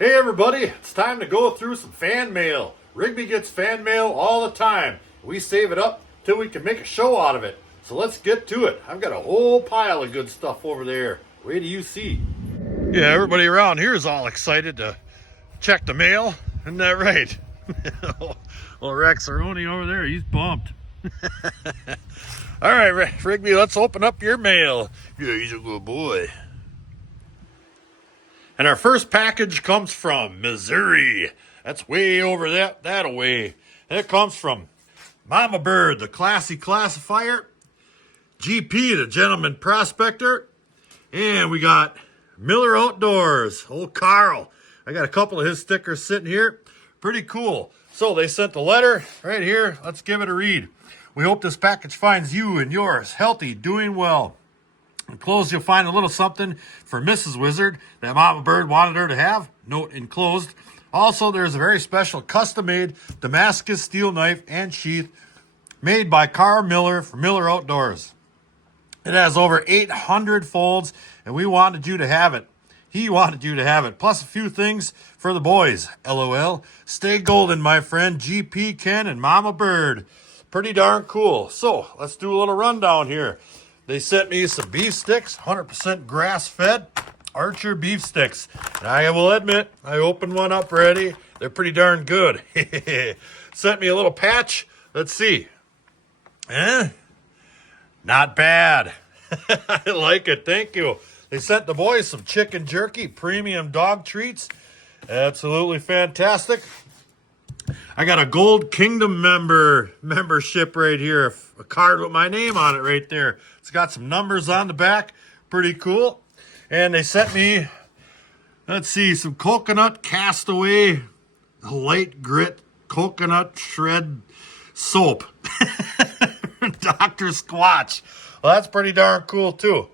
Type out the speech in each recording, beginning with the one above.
Hey everybody, it's time to go through some fan mail. Rigby gets fan mail all the time. We save it up till we can make a show out of it. So let's get to it. I've got a whole pile of good stuff over there. Wait till you see. Yeah, everybody around here is all excited to check the mail. Isn't that right? Well, Rex Aroni over there, he's bumped. All right, Rigby, let's open up your mail. Yeah, he's a good boy. And our first package comes from Missouri. That's way over that away. And it comes from Mama Bird, the classy classifier, GP, the gentleman prospector, and we got Miller Outdoors, old Carl. I got a couple of his stickers sitting here. Pretty cool. So they sent the letter right here. Let's give it a read. We hope this package finds you and yours healthy, doing well. Enclosed, you'll find a little something for Mrs. Wizard that Mama Bird wanted her to have. Note enclosed. Also, there's a very special custom-made Damascus steel knife and sheath made by Carl Miller for Miller Outdoors. It has over 800 folds, and we wanted you to have it. He wanted you to have it. Plus a few things for the boys. LOL. Stay golden, my friend. GP Ken and Mama Bird. Pretty darn cool. So, let's do a little rundown here. They sent me some beef sticks, 100% grass-fed Archer beef sticks. And I will admit, I opened one up already. They're pretty darn good. Sent me a little patch. Let's see. Not bad. I like it. Thank you. They sent the boys some chicken jerky, premium dog treats. Absolutely fantastic. I got a Gold Kingdom membership right here. A card with my name on it right there. It's got some numbers on the back. Pretty cool. And they sent me, let's see, some coconut castaway light grit coconut shred soap. Dr. Squatch. Well, that's pretty darn cool too.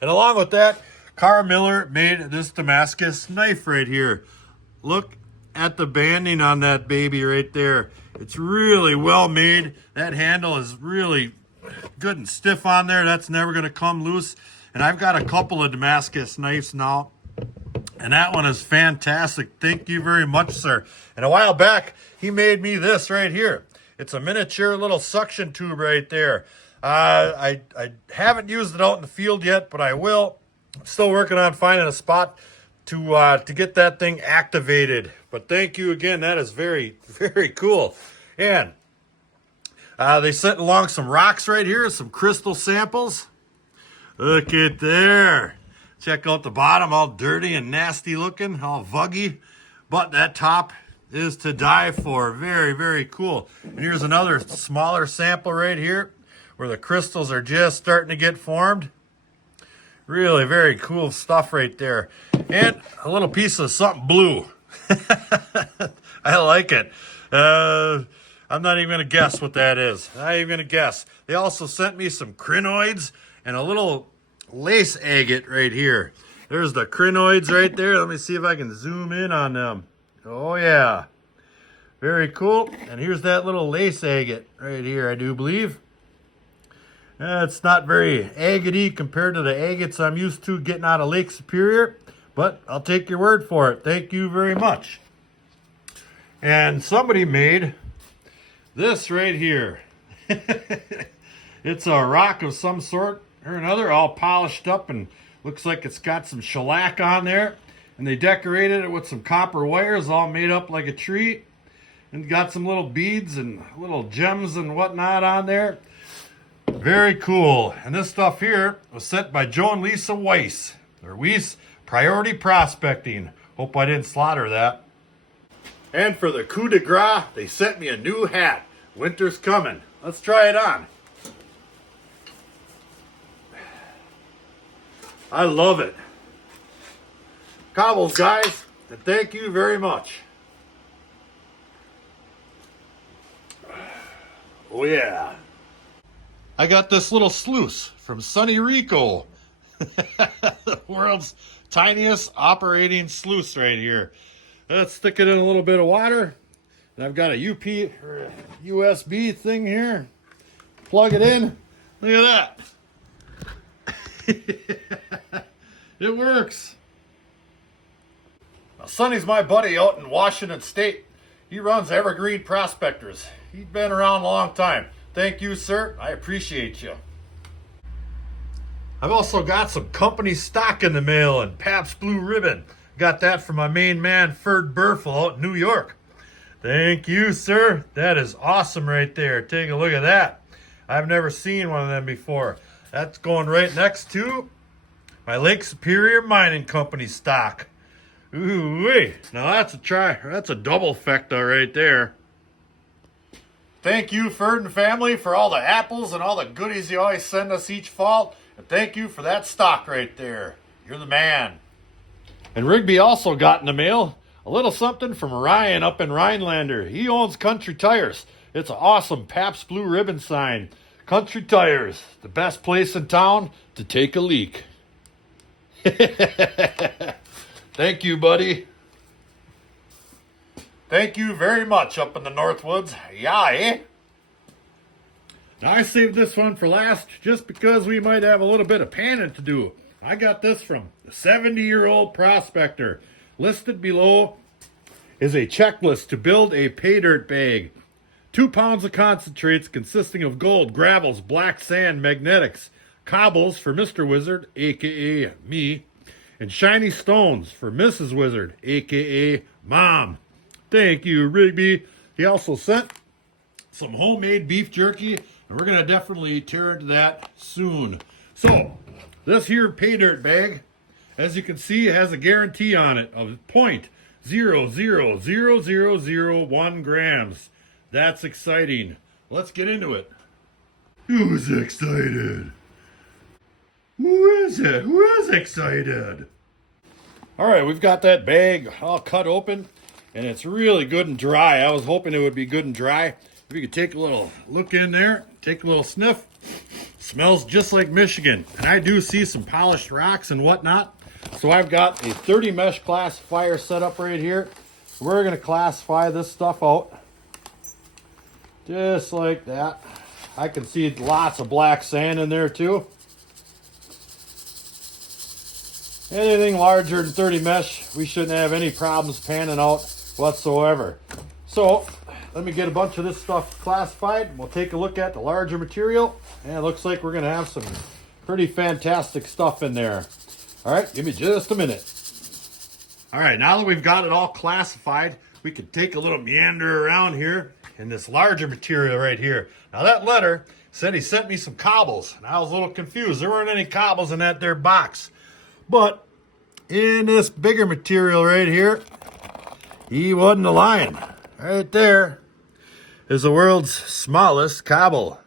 And along with that, Carl Miller made this Damascus knife right here. Look at the banding on that baby right there. It's really well made. That handle is really good and stiff on there. That's never going to come loose. And I've got a couple of Damascus knives now, and that one is fantastic. Thank you very much, sir. And a while back, he made me this right here. It's a miniature little suction tube right there. I haven't used it out in the field yet, but I will. I'm still working on finding a spot to get that thing activated. But thank you again. That is very, very cool. And they sent along some rocks right here, some crystal samples. Look at there. Check out the bottom, all dirty and nasty looking, all vuggy. But that top is to die for. Very, very cool. And here's another smaller sample right here where the crystals are just starting to get formed. Really very cool stuff right there. And a little piece of something blue. I like it. I'm not even going to guess what that is. Not even going to guess. They also sent me some crinoids and a little lace agate right here. There's the crinoids right there. Let me see if I can zoom in on them. Oh, yeah. Very cool. And here's that little lace agate right here, I do believe. It's not very agate-y compared to the agates I'm used to getting out of Lake Superior, but I'll take your word for it. Thank you very much. And somebody made this right here. It's a rock of some sort or another, all polished up, and looks like it's got some shellac on there. And they decorated it with some copper wires, all made up like a tree. And got some little beads and little gems and whatnot on there. Very cool. And this stuff here was sent by Joe and Lisa Weiss. Or Weiss Priority Prospecting. Hope I didn't slaughter that. And for the coup de grace, they sent me a new hat. Winter's coming. Let's try it on. I love it. Cobbles, guys, and thank you very much. Oh, yeah. I got this little sluice from Sunny Rico. The world's tiniest operating sluice right here. Let's stick it in a little bit of water. And I've got a USB thing here. Plug it in. Look at that. It works. Now, Sonny's my buddy out in Washington State. He runs Evergreen Prospectors. He's been around a long time. Thank you, sir. I appreciate you. I've also got some company stock in the mail and Pabst Blue Ribbon. Got that from my main man, Ferd Burfel, out in New York. Thank you, sir. That is awesome right there. Take a look at that. I've never seen one of them before. That's going right next to my Lake Superior Mining Company stock. Ooh-wee. Now that's a double fecta right there. Thank you, Ferd and family, for all the apples and all the goodies you always send us each fall. And thank you for that stock right there. You're the man. And Rigby also got in the mail a little something from Ryan up in Rhinelander. He owns Country Tires. It's an awesome Pabst Blue Ribbon sign. Country Tires, the best place in town to take a leak. Thank you, buddy. Thank you very much up in the Northwoods. Yeah, eh? Now I saved this one for last just because we might have a little bit of panning to do. I got this from the 70-year-old prospector. Listed below is a checklist to build a pay dirt bag. 2 pounds of concentrates consisting of gold, gravels, black sand, magnetics, cobbles for Mr. Wizard, a.k.a. me, and shiny stones for Mrs. Wizard, a.k.a. Mom. Thank you, Rigby. He also sent some homemade beef jerky, and we're going to definitely tear into that soon. So, this here pay dirt bag, as you can see, has a guarantee on it of 0.000001 grams. That's exciting. Let's get into it. Who's excited? Who is it? Who is excited? All right, we've got that bag all cut open, and it's really good and dry. I was hoping it would be good and dry. If you could take a little look in there, take a little sniff. Smells just like Michigan. And I do see some polished rocks and whatnot. So I've got a 30 mesh classifier set up right here. We're going to classify this stuff out. Just like that. I can see lots of black sand in there too. Anything larger than 30 mesh, we shouldn't have any problems panning out whatsoever. So let me get a bunch of this stuff classified. We'll take a look at the larger material. And it looks like we're going to have some pretty fantastic stuff in there. All right, give me just a minute. All right, now that we've got it all classified, we can take a little meander around here in this larger material right here. Now that letter said he sent me some cobbles, and I was a little confused. There weren't any cobbles in that there box. But in this bigger material right here, he wasn't lying. Right there is the world's smallest cobble.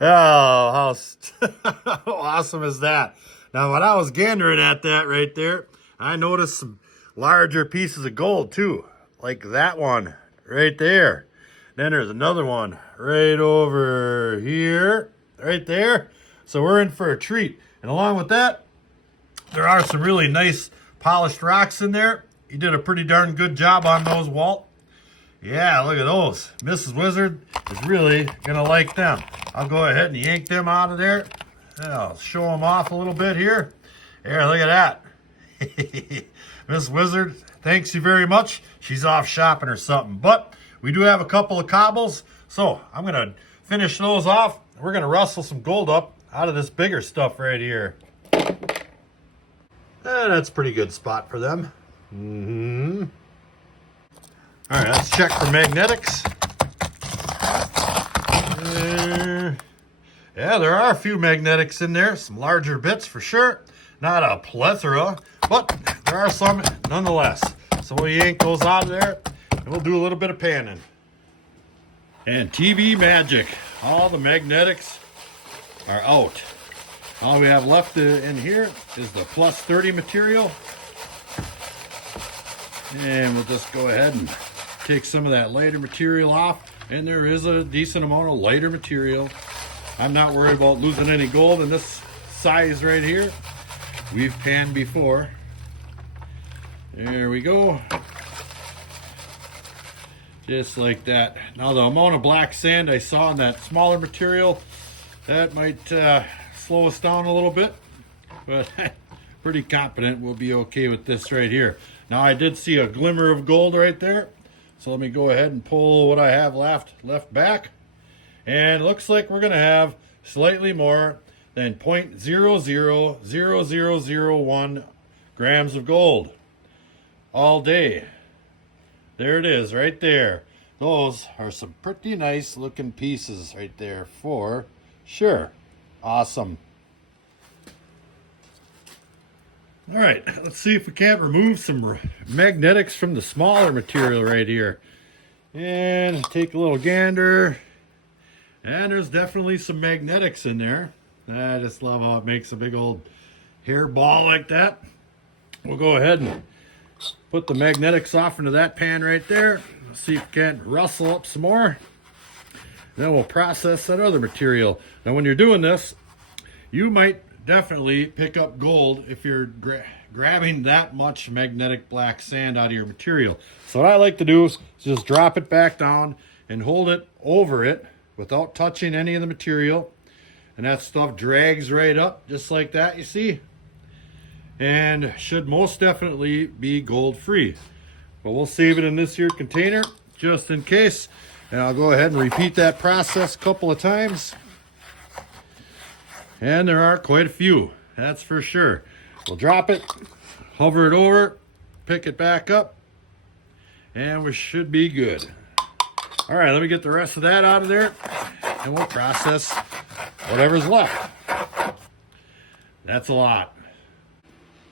Oh, how awesome is that? Now, when I was gandering at that right there, I noticed some larger pieces of gold too, like that one right there. Then there's another one right over here, right there. So we're in for a treat. And along with that, there are some really nice polished rocks in there. You did a pretty darn good job on those, Walt. Yeah, look at those. Mrs. Wizard is really going to like them. I'll go ahead and yank them out of there. I'll show them off a little bit here. Here, look at that. Miss Wizard, thanks you very much. She's off shopping or something. But we do have a couple of cobbles. So I'm going to finish those off. We're going to rustle some gold up out of this bigger stuff right here. That's a pretty good spot for them. Mm-hmm. All right, let's check for magnetics. Yeah, there are a few magnetics in there, some larger bits for sure. Not a plethora, but there are some nonetheless. So we'll yank those out of there, and we'll do a little bit of panning. And TV magic, all the magnetics are out. All we have left in here is the plus 30 material. And we'll just go ahead and take some of that lighter material off. And there is a decent amount of lighter material. I'm not worried about losing any gold in this size right here. We've panned before. There we go. Just like that. Now the amount of black sand I saw in that smaller material, that might slow us down a little bit. But pretty confident we'll be okay with this right here. Now I did see a glimmer of gold right there. So let me go ahead and pull what I have left back. And it looks like we're going to have slightly more than 0.000001 grams of gold all day. There it is right there. Those are some pretty nice looking pieces right there for sure. Awesome. All right, let's see if we can't remove some magnetics from the smaller material right here. And take a little gander. And there's definitely some magnetics in there. I just love how it makes a big old hair ball like that. We'll go ahead and put the magnetics off into that pan right there. Let's see if we can't rustle up some more. Then we'll process that other material. Now when you're doing this, you might definitely pick up gold if you're grabbing that much magnetic black sand out of your material. So what I like to do is just drop it back down and hold it over it without touching any of the material. And that stuff drags right up just like that, you see? And should most definitely be gold free. But we'll save it in this here container just in case. And I'll go ahead and repeat that process a couple of times. And there are quite a few, that's for sure. We'll drop it, hover it over, pick it back up, and we should be good. All right, let me get the rest of that out of there, and we'll process whatever's left. That's a lot.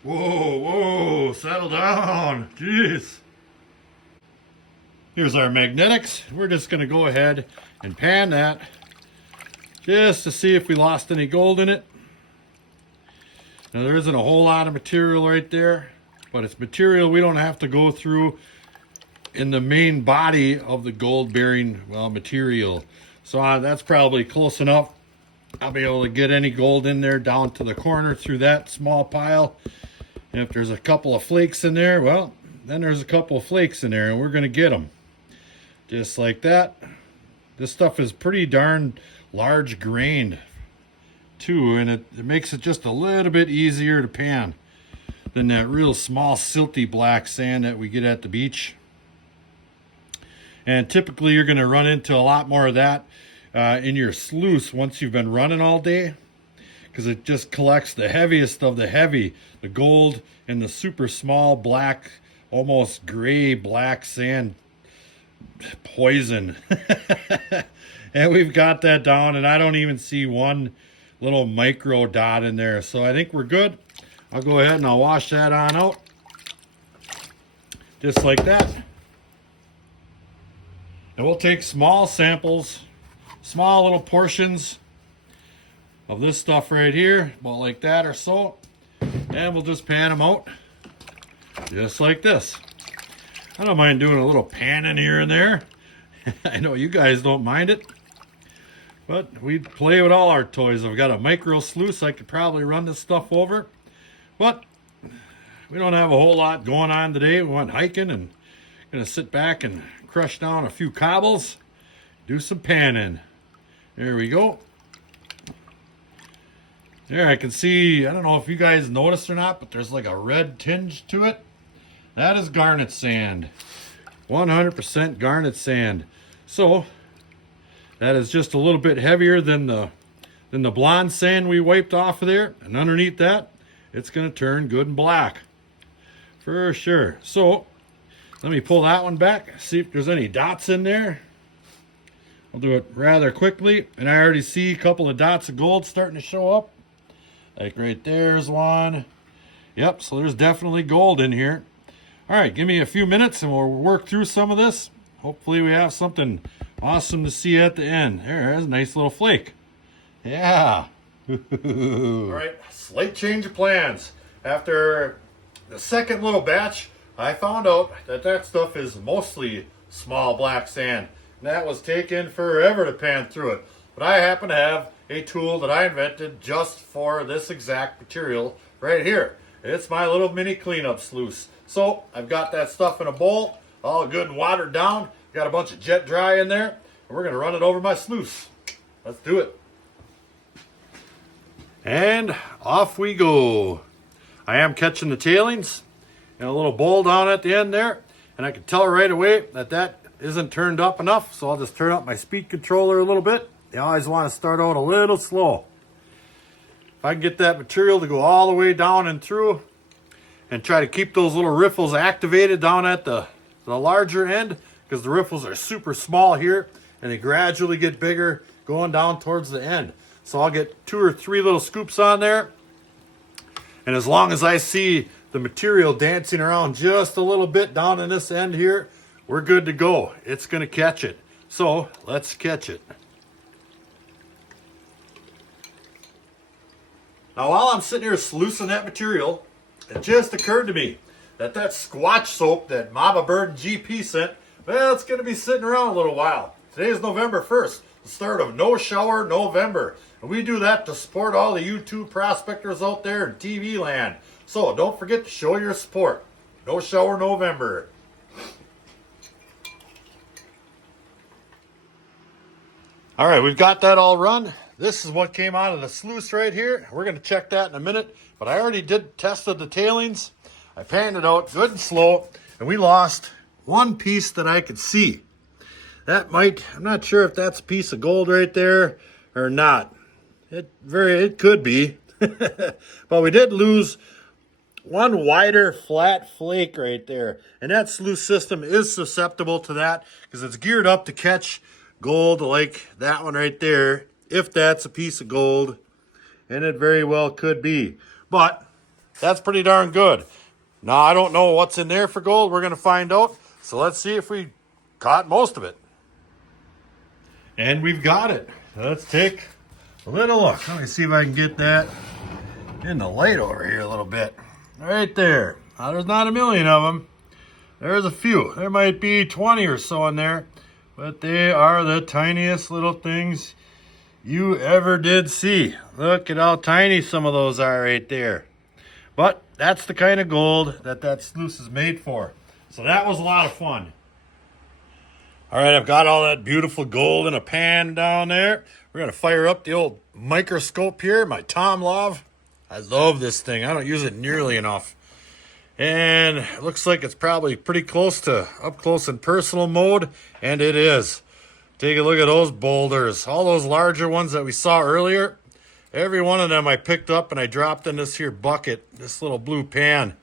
Whoa, settle down, jeez. Here's our magnetics. We're just gonna go ahead and pan that just to see if we lost any gold in it. Now there isn't a whole lot of material right there, but it's material we don't have to go through in the main body of the gold bearing material. So that's probably close enough. I'll be able to get any gold in there down to the corner through that small pile. And if there's a couple of flakes in there, well, then there's a couple of flakes in there and we're gonna get them. Just like that. This stuff is pretty darn large grained too, and it makes it just a little bit easier to pan than that real small silty black sand that we get at the beach. And typically you're going to run into a lot more of that in your sluice once you've been running all day, because it just collects the heaviest of the heavy, the gold and the super small black, almost gray black sand poison. And we've got that down, and I don't even see one little micro dot in there. So I think we're good. I'll go ahead and I'll wash that on out. Just like that. And we'll take small samples, small little portions of this stuff right here, about like that or so. And we'll just pan them out. Just like this. I don't mind doing a little panning here and there. I know you guys don't mind it. But we play with all our toys. I've got a micro sluice I could probably run this stuff over. But we don't have a whole lot going on today. We went hiking and gonna sit back and crush down a few cobbles. Do some panning. There we go. There I can see, I don't know if you guys noticed or not, but there's like a red tinge to it. That is garnet sand. 100% garnet sand. So that is just a little bit heavier than the blonde sand we wiped off of there. And underneath that, it's going to turn good and black. For sure. So, let me pull that one back. See if there's any dots in there. I'll do it rather quickly. And I already see a couple of dots of gold starting to show up. Like right there's one. Yep, so there's definitely gold in here. All right, give me a few minutes and we'll work through some of this. Hopefully we have something awesome to see at the end. There's a nice little flake. Yeah. All right, slight change of plans. After the second little batch, I found out that that stuff is mostly small black sand. And that was taking forever to pan through it. But I happen to have a tool that I invented just for this exact material right here. It's my little mini cleanup sluice. So I've got that stuff in a bowl, all good and watered down. Got a bunch of jet dry in there, and we're gonna run it over my sluice. Let's do it. And off we go. I am catching the tailings and a little bowl down at the end there. And I can tell right away that that isn't turned up enough. So I'll just turn up my speed controller a little bit. You always want to start out a little slow. If I can get that material to go all the way down and through and try to keep those little riffles activated down at the larger end, because the riffles are super small here and they gradually get bigger going down towards the end. So I'll get 2 or 3 little scoops on there. And as long as I see the material dancing around just a little bit down in this end here, we're good to go. It's going to catch it. So let's catch it. Now while I'm sitting here sluicing that material, it just occurred to me that Squatch soap that Mama Bird and GP sent, well, it's going to be sitting around a little while. Today is November 1st, the start of No Shower November. And we do that to support all the YouTube prospectors out there in TV land. So don't forget to show your support. No Shower November. All right, we've got that all run. This is what came out of the sluice right here. We're going to check that in a minute. But I already tested the tailings. I panned it out good and slow. And we lost one piece that I could see. I'm not sure if that's a piece of gold right there or not. It could be. But we did lose one wider flat flake right there. And that sluice system is susceptible to that because it's geared up to catch gold like that one right there, if that's a piece of gold, and it very well could be. But that's pretty darn good. Now, I don't know what's in there for gold. We're going to find out. So let's see if we caught most of it. And we've got it. Let's take a little look. Let me see if I can get that in the light over here a little bit. Right there. Now, there's not a million of them. There's a few. There might be 20 or so in there. But they are the tiniest little things you ever did see. Look at how tiny some of those are right there. But that's the kind of gold that sluice is made for. So that was a lot of fun. All right, I've got all that beautiful gold in a pan down there. We're going to fire up the old microscope here, my Tom Love. I love this thing. I don't use it nearly enough. And it looks like it's probably pretty close to up close and personal mode, and it is. Take a look at those boulders. All those larger ones that we saw earlier, every one of them I picked up and I dropped in this here bucket, this little blue pan.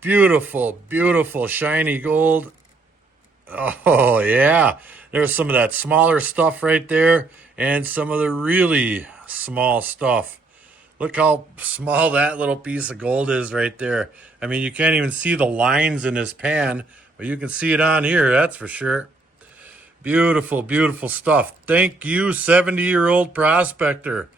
Beautiful, beautiful, shiny gold. Oh, yeah. There's some of that smaller stuff right there and some of the really small stuff. Look how small that little piece of gold is right there. I mean, you can't even see the lines in this pan, but you can see it on here, that's for sure. Beautiful, beautiful stuff. Thank you, 70-year-old prospector.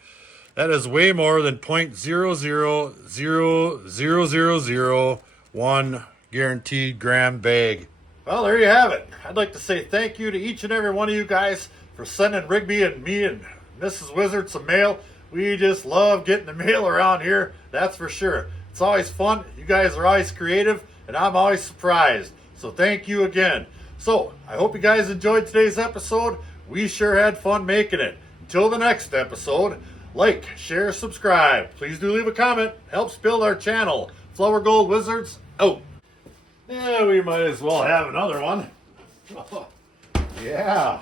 That is way more than 0.000001 guaranteed gram bag. Well, there you have it. I'd like to say thank you to each and every one of you guys for sending Rigby and me and Mrs. Wizard some mail. We just love getting the mail around here, that's for sure. It's always fun. You guys are always creative, and I'm always surprised. So thank you again. So I hope you guys enjoyed today's episode. We sure had fun making it. Until the next episode, like, share, subscribe. Please do leave a comment. Helps build our channel. Flourgoldwizards out. Yeah, we might as well have another one. Yeah.